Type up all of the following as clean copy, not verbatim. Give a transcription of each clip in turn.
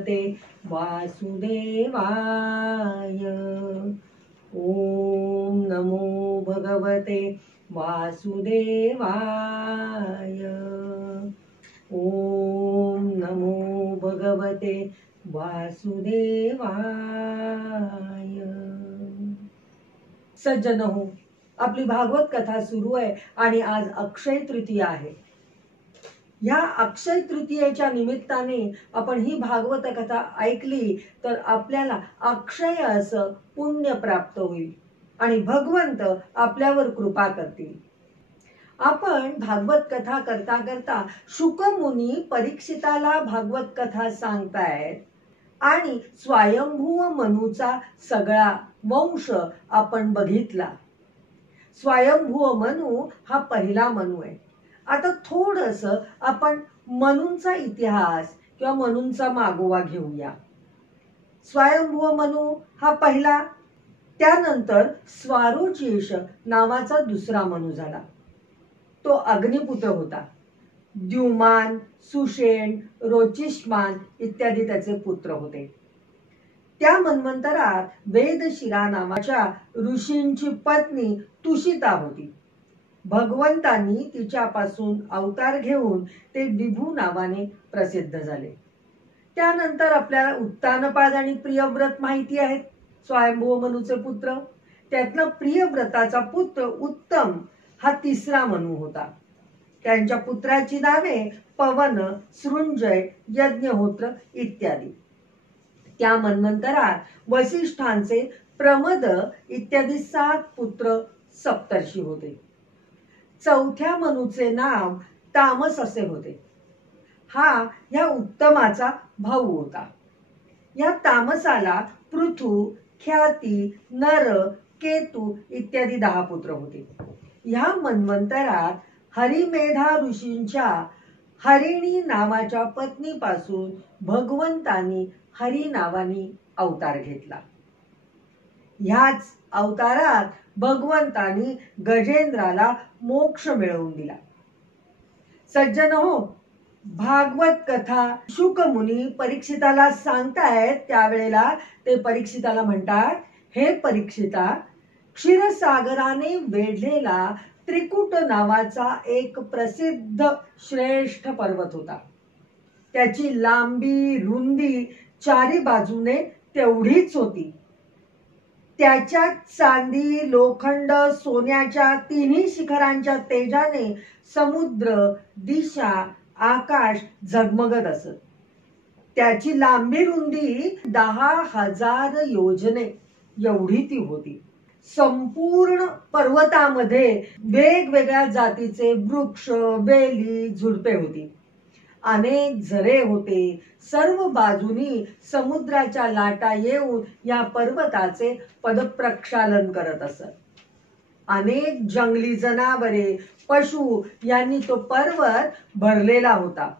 भगवते वासुदेवाय। ओम नमो भगवते वासुदेवाय। ओम नमो भगवते वासुदेवाय। सज्जन हो, आपली भागवत कथा सुरू आहे आणि आज अक्षय तृतीया आहे। या अक्षय तृतीयेच्या निमित्ताने आपण ही भागवत कथा ऐकली तर आपल्याला अक्षय असं पुण्य प्राप्त होईल आणि भगवंत आपल्यावर कृपा करतील। आपण भागवत कथा करता करता शुक मुनी परीक्षिताला भागवत कथा सांगतायत आणि स्वयंभू मनूचा सगळा वंश आपण बघितला। स्वयंभू मनू हा पहिला मनू आहे। आता थोडंसं आपण मनूंचा इतिहास किंवा मनूंचा मागोवा घेऊया। स्वयंभू मनू हा पहिला, त्यानंतर स्वारोचेश नावाचा दुसरा मनू झाला। तो अग्निपुत्र होता। द्युमान, सुषेण, रोचिष्मान इत्यादी त्याचे पुत्र होते। त्या मन्वंतरात वेदशिरा नावाच्या ऋषींची पत्नी तुषिता होती। भगवंतांनी तिच्यापासून अवतार घेऊन ते विभू नावाने प्रसिद्ध झाले। त्यानंतर आपल्याला उत्तानपाद आणि प्रियव्रत माहिती आहेत, स्वयंभू मनूचे पुत्र। त्यातला प्रियव्रताचा पुत्र उत्तम हा तिसरा मनू होता। त्यांच्या पुत्राची नावे पवन, सृंजय, यज्ञहोत्र इत्यादी। त्या मन्वंतरात वसिष्ठांचे प्रमद इत्यादी 7 पुत्र सप्तर्षी होते। चौथ्या मनूचे नाव तामस असे होते। हा या उत्तमाचा भाऊ होता। या तामसाला पृथु, ख्याती, नर, केतु इत्यादी 10 पुत्र होते। ह्या मन्वंतरात हरिमेधा ऋषींच्या हरिणी नावाच्या पत्नीपासून भगवंतांनी हरी नावानी अवतार घेतला। ह्याच अवतारात भगवंतांनी गजेंद्राला मोक्ष मिळवून दिला। सज्जन हो, भागवत कथा शुक मुनी परीक्षिताला सांगतायत त्यावेळेला ते परीक्षिताला म्हणतात, हे परीक्षिता, क्षीरसागराने वेढलेला त्रिकुट नावाचा एक प्रसिद्ध श्रेष्ठ पर्वत होता। त्याची लांबी रुंदी चारी बाजूने तेवढीच होती। त्याच्या चांदी, लोखंड, सोन्याच्या तिन्ही शिखरांच्या तेजाने समुद्र, दिशा, आकाश झगमगत असत। त्याची लांबी रुंदी 10,000 योजने एवढी ती होती। संपूर्ण पर्वतामध्ये वेगवेगळ्या जातीचे वृक्ष, वेली, झुडपे होती। अनेक झरे होते। सर्व बाजूनी समुद्राच्या लाटा येऊन या पर्वताचे पदप्रक्षालन करत असत। अनेक जंगली जनावरे, पशु यांनी तो पर्वत भरलेला होता।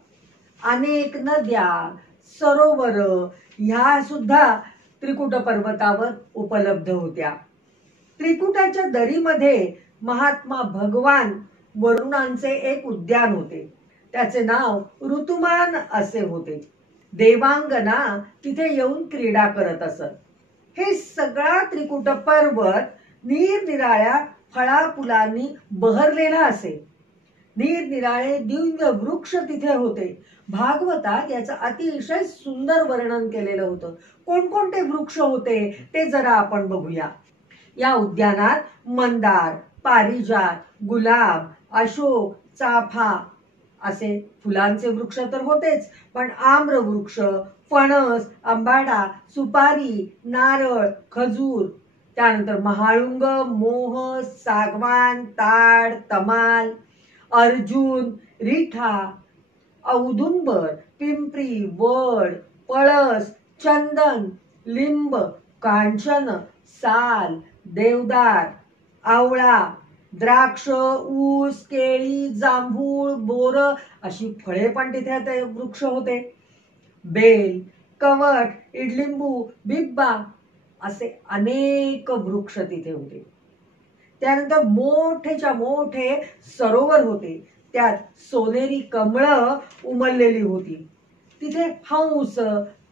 अनेक नद्या, सरोवर ह्या सुद्धा त्रिकुट पर्वतावर उपलब्ध होत्या। त्रिकुटाच्या दरीमध्ये महात्मा भगवान वरुणांचे एक उद्यान होते। त्याचे नाव ऋतुमान असे होते। देवांगना तिथे येऊन क्रीडा करत असत। हे सगळा त्रिकुट पर्वत निरनिराळ्या फळाफुलांनी बहरलेला असे। निरनिराळे दिव्य वृक्ष तिथे होते। भागवतात याचं अतिशय सुंदर वर्णन केलेलं होतं। कोणकोणते वृक्ष होते ते जरा आपण बघूया। या उद्यानात मंदार, पारिजात, गुलाब, अशोक, चाफा असे फुलांचे वृक्ष तर होतेच, पण आम्र वृक्ष, फणस, आंबाडा, सुपारी, नारळ, खजूर, त्यानंतर महाळुंग, मोह, सागवान, ताड, तमाल, अर्जुन, रिठा, औदुंबर, पिंपरी, वड, पळस, चंदन, लिंब, कांचन, साल, देवदार, आवळा, द्राक्ष, ऊस, केळी, जांभूळ, बोर अशी फळे पण तिथे ते वृक्ष होते। बेल, कवट, इडलिंबू, बिब्बा असे अनेक वृक्ष तिथे होते। त्यानंतर मोठेच्या मोठे सरोवर होते। त्यात सोनेरी कमळ उमललेली होती। तिथे हंस,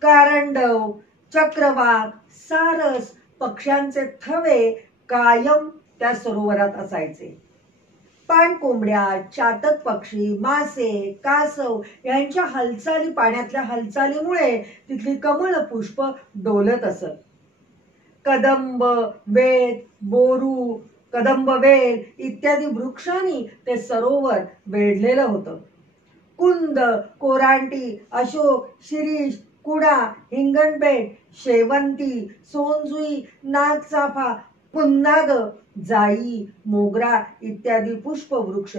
कारंडव, चक्रवाक, सारस पक्ष्यांचे थवे कायम त्या सरोवरात असायचे. पाणकोंबड्या, चातक पक्षी, मासे, कासव यांच्या हालचाली, पाण्यातल्या हालचालीमुळे तिथली कमळ पुष्प डोलत असत. कदंब, वेल, बोरू, कदंब वेल इत्यादी वृक्षांनी ते सरोवर वेढलेलं होतं. कुंद, कोरांटी, अशोक, शिरीष, कुडा, हिंगणबेट, शेवंती, सोनजुई, नागचाफा, पुन्नाग, जाई, मोगरा इत्यादी पुष्पवृक्ष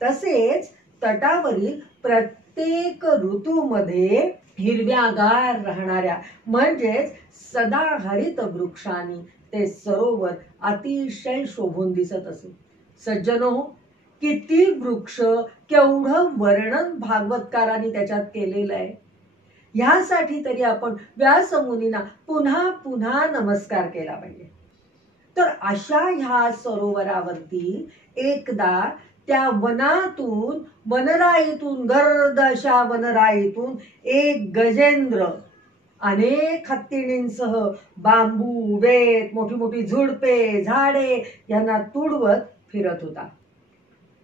तसेच तटावरील प्रत्येक ऋतूमध्ये हिरव्यागार राहणाऱ्या म्हणजेच सदाहरित वृक्षांनी ते सरोवर अतिशय शोभून दिसत असे. सज्जनो, किती वृक्ष, केवढं वर्णन भागवतकारांनी त्याच्यात केलेलं आहे. ह्यासाठी तरी आपण व्यासमुनींना पुन्हा पुन्हा नमस्कार केला पाहिजे. तर अशा ह्या सरोवरावरती एकदा त्या वनातून, वनराईतून, गर्द अशा वनराईतून एक गजेंद्र अनेक हत्तीणींसह बांबू, वेत, मोठी मोठी झुडपे, झाडे यांना तुडवत फिरत होता.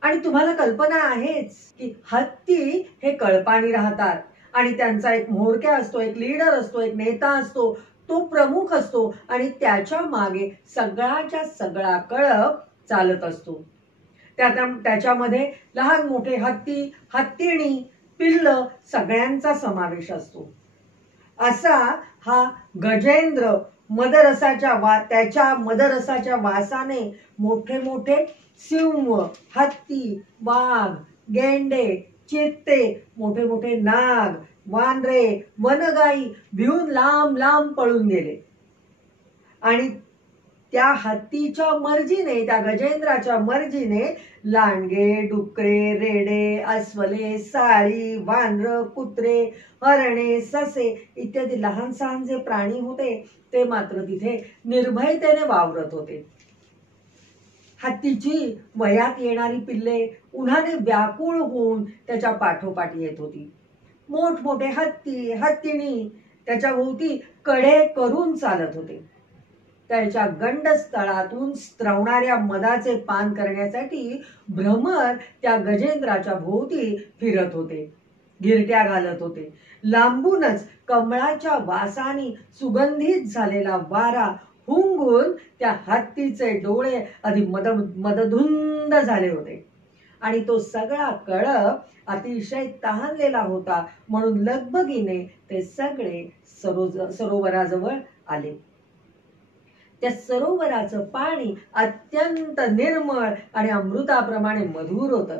आणि तुम्हाला कल्पना आहेच की हत्ती हे कळपाणी राहतात आणि त्यांचा एक म्होरक्या असतो, एक लीडर असतो, एक नेता असतो, तो प्रमुख असतो आणि त्याच्या मागे सगळाच्या सगळा कळप चालत असतो. त्याच्यामध्ये लहान मोठे हत्ती, हत्तीणी, पिल्ल सगळ्यांचा समावेश असतो. असा हा गजेंद्र त्याच्या मदरसाच्या वासाने मोठे मोठे सिंह, हत्ती, वाघ, गेंडे, चित्ते, मोठे मोठे नाग, वानरे, वनगाई भिवून लांब लांब पळून गेले. आणि त्या हत्तीच्या मर्जीने, त्या गजेंद्राच्या मर्जीने लांडगे, डुकरे, रेडे, अस्वले, साळी, वानर, कुत्रे, हरणे, ससे इत्यादी लहान सहान जे प्राणी होते ते मात्र तिथे निर्भयतेने वावरत होते. हत्तीची वयात येणारी पिल्ले उन्हाने व्याकुळ होऊन त्याच्या पाठोपाठ येत होती. मोठमोठे हत्ती, हत्तीणी त्याच्या भोवती कडे करून चालत होते. त्याच्या गंडस्थळातून स्त्रवणाऱ्या मदाचे पान करण्यासाठी भ्रमर त्या गजेंद्राच्या भोवती फिरत होते, गिरट्या घालत होते. लांबूनच कमळाच्या वासाने सुगंधित झालेला वारा हुंगून त्या हत्तीचे डोळे अधिक मदधुंद झाले होते आणि तो सगळा कळप अतिशय तहानलेला होता. म्हणून लगबगीने ते सगळे सरोवराजवळ आले. त्या सरोवराचं पाणी अत्यंत निर्मळ आणि अमृताप्रमाणे मधुर होतं.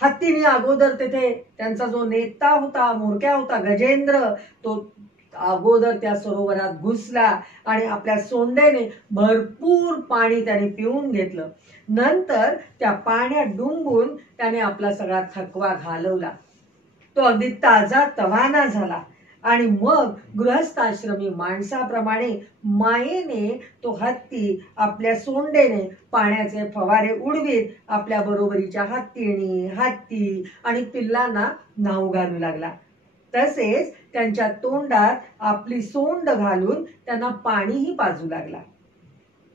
हत्तीने अगोदर तेथे त्यांचा जो नेता होता, म्होरक्या होता गजेंद्र, तो अगोदर त्या सरोवरात घुसला आणि आपल्या सोंडेने भरपूर पाणी त्याने पिऊन घेतलं. नंतर त्या पाण्यात डुंबून त्याने आपला सगळा थकवा घालवला. तो अगदी ताजा तवाना झाला आणि मग गृहस्थाश्रमी माणसाप्रमाणे मायेने तो हत्ती आपल्या सोंडेने पाण्याचे फवारे उडवीत आपल्या बरोबरीच्या हत्तीणी, हत्ती आणि पिल्लांना न्हाऊ घालू लागला. तसेच त्यांच्या तोंडात आपली सोंड घालून त्यांना पाणीही पाजू लागला.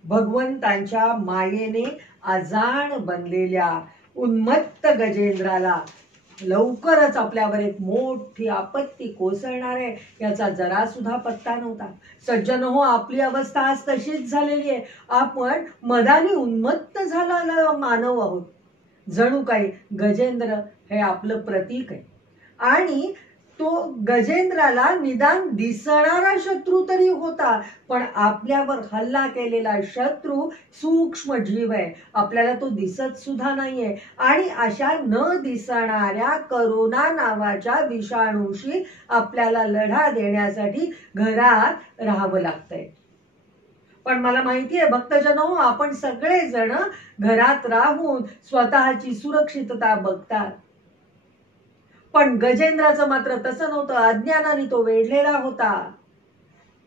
भगवंतांच्या मायेने अजाण बनलेल्या उन्मत्त गजेंद्राला लवकरच आपल्यावर एक मोठी आपत्ती कोसळणार आहे याचा जरा सुद्धा पत्ता नव्हता. सज्जन हो, आपली अवस्था आज तशीच झालेली आहे. आपण मदाने उन्मत्त झालेला मानव आहोत. जणू काही गजेंद्र हे आपलं प्रतीक आहे आणि तो गजेंद्राला निदान दिसणारा शत्रू तरी होता, पण आपल्यावर हल्ला केलेला शत्रू सूक्ष्म जीव आहे. आपल्याला तो दिसत सुद्धा नाहीये आणि अशा न दिसणाऱ्या करोना नावाच्या विषाणूशी आपल्याला लढा देण्यासाठी घरात राहावं लागतंय. पण मला माहिती आहे भक्तजनो, आपण सगळेजण घरात राहून स्वतःची सुरक्षितता बघतात. पण गजेंद्राचं मात्र तसं नव्हतं. अज्ञानाने तो वेढलेला होता,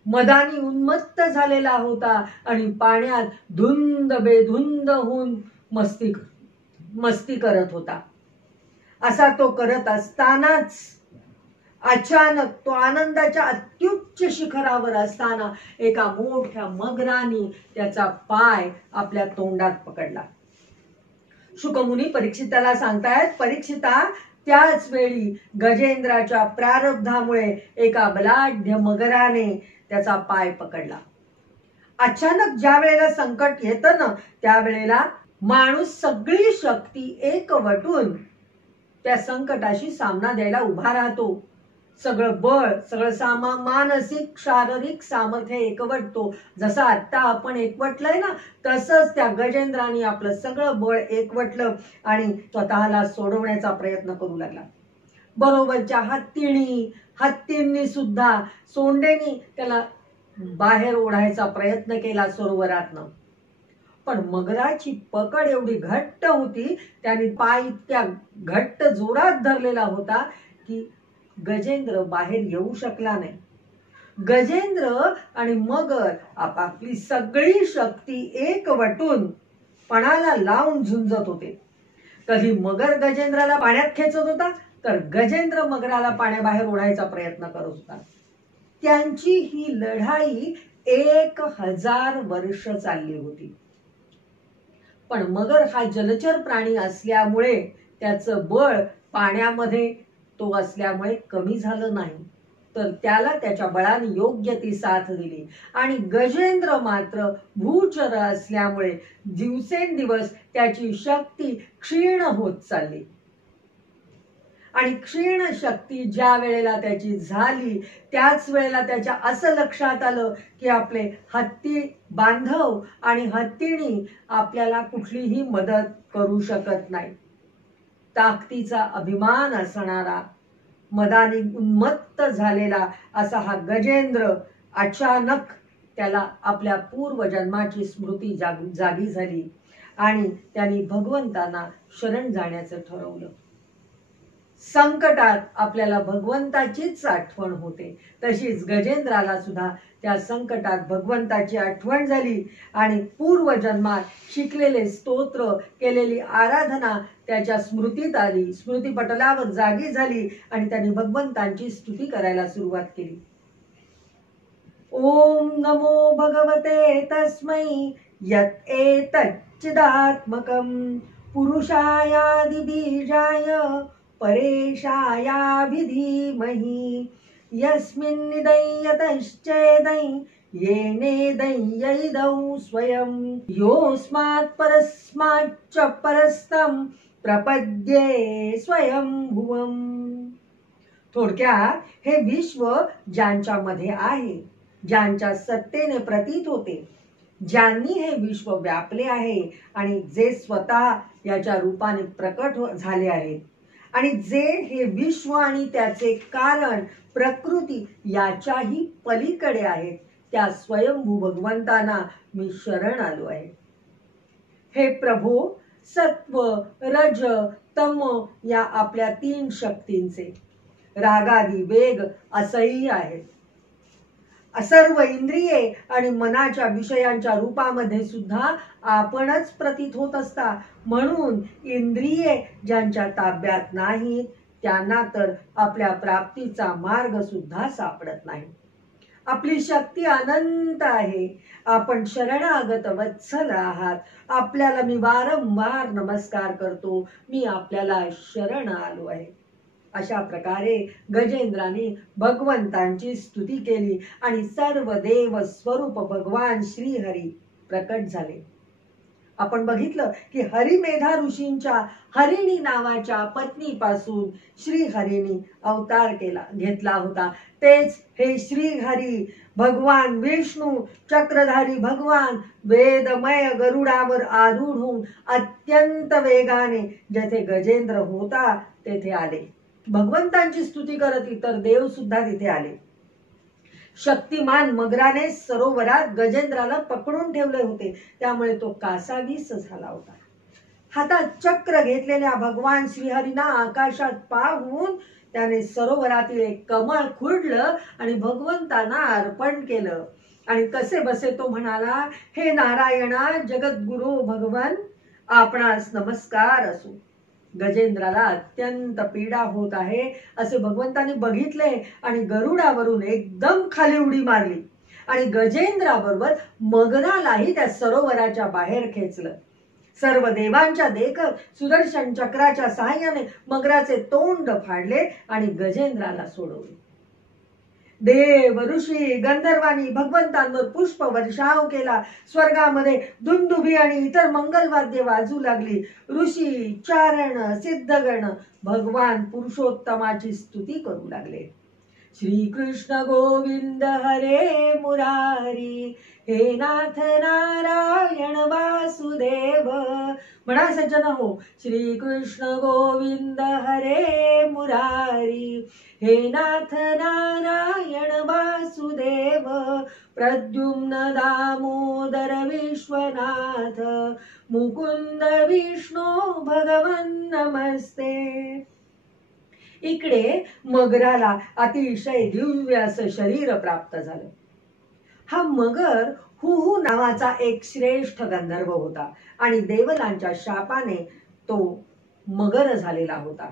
मदानी उन्मत्त झालेला होता आणि पाण्यात धुंद बेधुंद होऊन मस्ती करत होता. असा तो करत असतानाच अचानक तो आनंदाच्या अत्युच्च शिखरावर असताना एका मोठ्या मगराने त्याचा पाय आपल्या तोंडात पकडला. शुकमुनी परीक्षिताला सांगतायत, परीक्षिता, त्याच वेळी गजेंद्राच्या प्रारब्धामुळे एका बलाढ्य मगराने त्याचा पाय पकडला. अचानक ज्या वेळेला संकट येतं ना, त्यावेळेला माणूस सगळी शक्ती एकवटून त्या संकटाशी सामना द्यायला उभा राहतो. सगळं बळ, सगळं मानसिक शारीरिक सामर्थ्य एकवटतो. जसं आता आपण एकवटलंय ना, तसंच त्या गजेंद्राने आपलं सगळं बळ एकवटलं आणि स्वतःला सोडवण्याचा प्रयत्न करू लागला. बरोबरच्या हत्तींनी सुद्धा सोंडेनी त्याला बाहेर ओढायचा प्रयत्न केला सरोवरातनं. पण मगराची पकड एवढी घट्ट होती, त्याने पाय इतक्या घट्ट जोरात धरलेला होता की गजेंद्र बाहेर येऊ शकला नाही. गजेंद्र आणि मगर आपापली सगळी शक्ती एकवटून पणाला लावून झुंजत होते. कधी मगर गजेंद्राला पाण्यात खेचत होता, तर गजेंद्र मगराला पाण्याबाहेर ओढायचा प्रयत्न करत होता. त्यांची ही लढाई 1000 वर्ष चालली होती. पण मगर हा जलचर प्राणी असल्यामुळे त्याचं बळ पाण्यामध्ये तो असल्यामुळे कमी झालं नाही, तर त्याला त्याच्या बळाने योग्य ती साथ दिली. आणि गजेंद्र मात्र भूचर असल्यामुळे दिवसेंदिवस त्याची शक्ती क्षीण होत चालली. आणि क्षीण शक्ती ज्या वेळेला त्याची झाली, त्याच वेळेला त्याच्या असं लक्षात आलं की आपले हत्ती बांधव आणि हत्तीणी आपल्याला कुठलीही मदत करू शकत नाही. ताकदीचा अभिमान असणारा, मदाने उन्मत्त झालेला असा हा गजेंद्र अचानक त्याला आपल्या पूर्वजन्माची स्मृती जागी झाली आणि त्यांनी भगवंतांना शरण जाण्याचं ठरवलं. संकटात आपल्याला भगवंताचीच आठवण होते, तशीच गजेंद्राला सुद्धा त्या संकटात भगवंताची आठवण झाली आणि पूर्वजन्मात शिकलेले स्तोत्र, केलेली आराधना त्याच्या स्मृतीत आली, स्मृतीपटलावर जागी झाली आणि त्यांनी भगवंतांची स्तुती करायला सुरुवात केली. ओम नमो भगवते तस्मै यत् एतच्चिदात्मकं पुरुषायादि बीजाय परेशाया धीमहि यस्मिन्निदय्यतश्चेदै येनेदय्यैदौ स्वयं योऽस्मात् परस्माच्च परस्तं प्रपद्ये स्वयंभुवम्. थोडक्यात हे विश्व ज्यांच्यामध्ये आहे, ज्यांच्या सत्तेने प्रतीत होते, ज्यांनी हे विश्व व्यापले आहे आणि जे स्वतः याच्या रूपाने प्रकट झाले आहेत आणि जे हे विश्व आणि त्याचे कारण प्रकृती याच्याही पलीकडे आहेत, त्या स्वयंभू भगवंतांना मी शरण आलो आहे. हे प्रभो, सत्व रज तम या आपल्या 3 शक्तींचे रागादी वेग असह्य आहेत. सर्व इंद्रिये आणि मनाच्या विषयांच्या रूपामध्ये सुद्धा आपणच प्रतीत होत असता. म्हणून इंद्रिये ज्यांच्या ताब्यात नाहीत, त्यांना तर आपल्या प्राप्तीचा मार्ग सुद्धा सापडत नाही. आपली शक्ती अनंत आहे. आपण शरणागत वत्सल आहात. आपल्याला मी वारंवार नमस्कार करतो. मी आपल्याला शरण आलो आहे. अशा प्रकारे गजेंद्राने भगवंतांची स्तुती केली आणि सर्व देव स्वरूप भगवान श्रीहरी प्रकट झाले. आपण बघितलं की हरिमेधा ऋषींच्या हरिणी नावाच्या पत्नीपासून श्रीहरीने अवतार घेतला होता. तेच हे श्रीहरी भगवान विष्णू चक्रधारी भगवान वेदमय गरुडावर आरूढ होऊन अत्यंत वेगाने जेथे गजेंद्र होता तेथे आले. भगवंतांची स्तुती करत इतर देव सुद्धा तिथे आले. शक्तिमान मगराने सरोवरात गजेंद्राला पकडून ठेवले होते, त्यामुळे तो कासावीस झाला होता. हातात चक्र घेतलेल्या भगवान श्रीहरींना आकाशात पाहून त्याने सरोवरातील एक कमळ खुडलं आणि भगवंतांना अर्पण केलं. आणि कसे बसे तो म्हणाला, हे नारायणा जगद्गुरु भगवान, आपणास नमस्कार असो. गजेंद्राला अत्यंत पीडा होत आहे असे भगवंतांनी बघितले आणि गरुडावरून एकदम खाली उडी मारली आणि गजेंद्राबरोबर मगरालाही त्या सरोवराच्या बाहेर खेचलं. सर्व देवांच्या देखत सुदर्शन चक्राच्या सहाय्याने मगराचे तोंड फाडले आणि गजेंद्राला सोडवले. देव ऋषी गंधर्वांनी भगवंतांवर पुष्प वर्षाव केला. स्वर्गामध्ये दुंदुभी आणि इतर मंगलवाद्ये वाजू लागली. ऋषी चारण सिद्धगण भगवान पुरुषोत्तमाची स्तुती करू लागले. श्री कृष्ण गोविंद हरे मुरारी, हे नाथ नारायण वासुदेव. म्हणा सज्जन हो, श्री कृष्ण गोविंद हरे मुरारी, हे नाथ नारायण वासुदेव. प्रद्युम्न दामोदर विश्वनाथ, मुकुंद विष्णू भगवन नमस्ते. इकडे मगराला अतिशय दिव्य असं शरीर प्राप्त झालं. हा मगर हुहू नावाचा एक श्रेष्ठ गंधर्व होता आणि देवलांच्या शापाने तो मगर झालेला होता.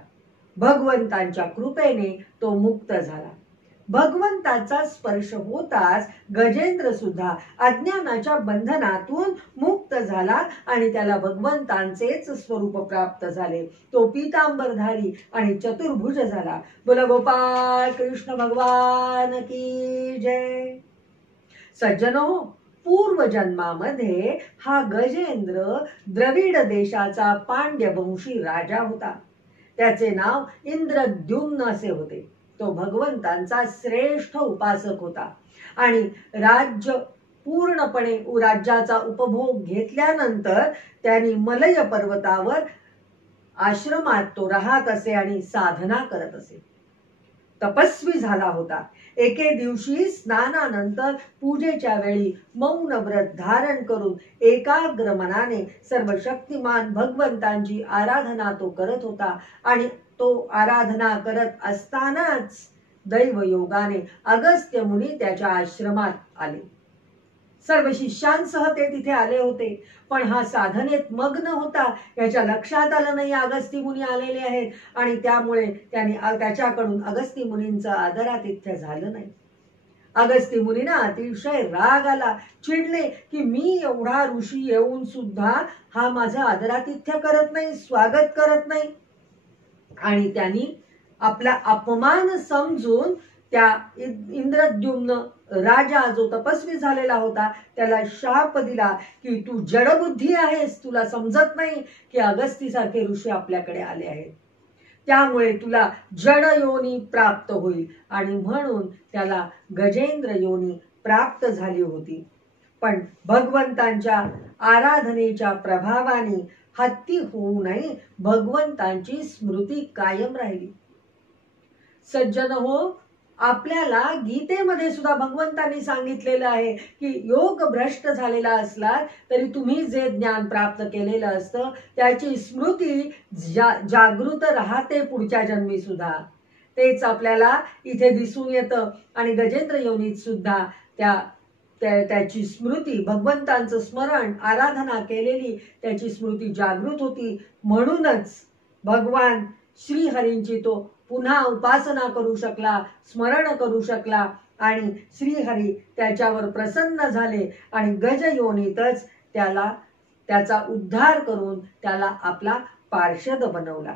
भगवंतांच्या कृपेने तो मुक्त झाला. भगवंताचा स्पर्श होताच गजेंद्र सुद्धा अज्ञानाच्या बंधनातून मुक्त झाला आणि त्याला भगवंतांचेच स्वरूप प्राप्त झाले. तो पीतांबरधारी आणि चतुर्भुज झाला. बोला गोपाल कृष्ण भगवान की जय. सज्जनो, पूर्व जन्मामध्ये हा गजेंद्र द्रविड देशाचा पांड्यवंशी राजा होता. त्याचे नाव इंद्रद्युम्न असे होते. तो भगवंतांचा श्रेष्ठ उपासक होता आणि राज्याचा उपभोग घेतल्यानंतर त्यांनी मलय पर्वतावर आश्रमात तो राहत असे आणि साधना करत असे. तपस्वी झाला होता. एके दिवशी स्नानानंतर पूजेच्या वेळी मौन व्रत धारण करून एकाग्र मनाने सर्व शक्तिमान भगवंतांची आराधना तो करत होता आणि तो आराधना करत असतानाच दैवयोगाने अगस्त्य मुनी त्याच्या आश्रमात आले. सर्व शिष्यांसह ते तिथे आले होते, पण हा साधनेत मग्न होता. याच्या लक्षात आलं नाही अगस्त्य मुनी आलेले आहेत आणि त्यामुळे त्याच्याकडून अगस्त्य मुनींचं आदरातिथ्य झालं नाही. अगस्त्य मुनींना अतिशय राग आला. चिडले की मी एवढा ऋषी येऊन सुद्धा हा माझं आदरातिथ्य करत नाही, स्वागत करत नाही. आणि त्यांनी आपला अपमान समजून त्या इंद्रद्युम्न राजा जो तपस्वी झालेला होता त्याला शाप दिला की तू जडबुद्धी आहेस, तुला समजत नाही की अगस्तीसारखे ऋषी आपल्याकडे आले आहेत, त्यामुळे तुला जड योनी प्राप्त होईल. आणि म्हणून त्याला गजेंद्र योनी प्राप्त झाली होती. पण भगवंतांच्या आराधनेच्या प्रभावाने हत्ती होऊनही भगवंतांची स्मृती कायम राहिली. सज्जन हो, आपल्याला गीतेमध्ये सुद्धा भगवंतांनी सांगितलेलं आहे की योग भ्रष्ट झालेला असला तरी तुम्ही जे ज्ञान प्राप्त केलेलं असतं त्याची स्मृती जागृत राहते पुढच्या जन्मी सुद्धा. तेच आपल्याला इथे दिसून येतं आणि गजेंद्र योनीत सुद्धा त्याची स्मृती, भगवंतांचं स्मरण, आराधना केलेली त्याची स्मृती जागृत होती. म्हणूनच भगवान श्रीहरींची तो पुन्हा उपासना करू शकला, स्मरण करू शकला आणि श्रीहरी त्याच्यावर प्रसन्न झाले आणि गजयोनीतच त्याचा उद्धार करून त्याला आपला पार्षद बनवला.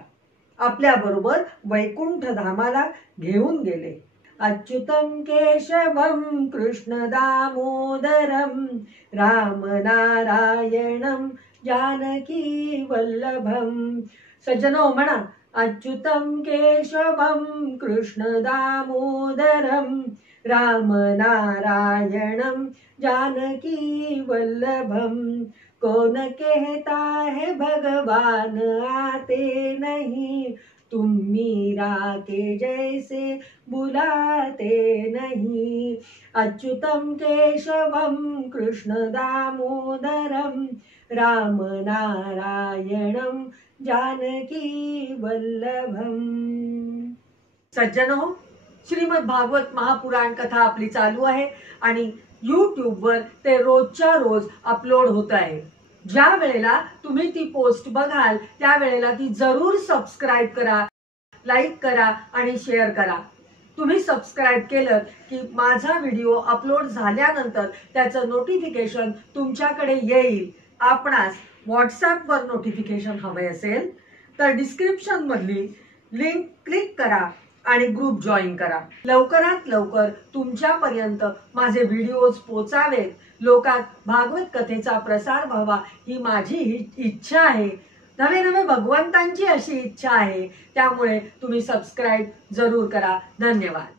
आपल्या बरोबर वैकुंठ धामाला घेऊन गेले. अच्युतं केशवं कृष्ण दामोदरं राम नारायणं जानकी वल्लभं. सज्जनो म्हणा, अच्युतं केशवं कृष्ण दामोदरं राम नारायणं जानकी वल्लभं. कौन कहता है भगवान आते नहीं, तुम मीरा के जैसे बुलाते नहीं. अच्युतं केशवं कृष्ण दामोदरं राम नारायणं जानकी वल्लभम. सज्जनो, श्रीमद भागवत महापुराण कथा आपली चालू आहे आणि YouTube वर ते रोजच्या रोज अपलोड होत आहे. ज्या वेळेला तुम्ही ती पोस्ट बघाल त्यावेळेला ती जरूर सबस्क्राईब करा, लाईक करा आणि शेअर करा. तुम्ही सबस्क्राईब केलं की माझा व्हिडिओ अपलोड झाल्यानंतर त्याचं नोटिफिकेशन तुमच्याकडे येईल. आपणास व्हॉट्सॲपवर नोटिफिकेशन हवे असेल तर डिस्क्रिप्शन मधली लिंक क्लिक करा आणि ग्रुप जॉईन करा. लवकरात लवकर तुमच्यापर्यंत माझे व्हिडिओज पोचावेत, लोकात भागवत कथेचा प्रसार व्हावा ही माझी इच्छा आहे. नवे नवे भगवंतांची अशी इच्छा आहे. त्यामुळे तुम्ही सबस्क्राईब जरूर करा. धन्यवाद.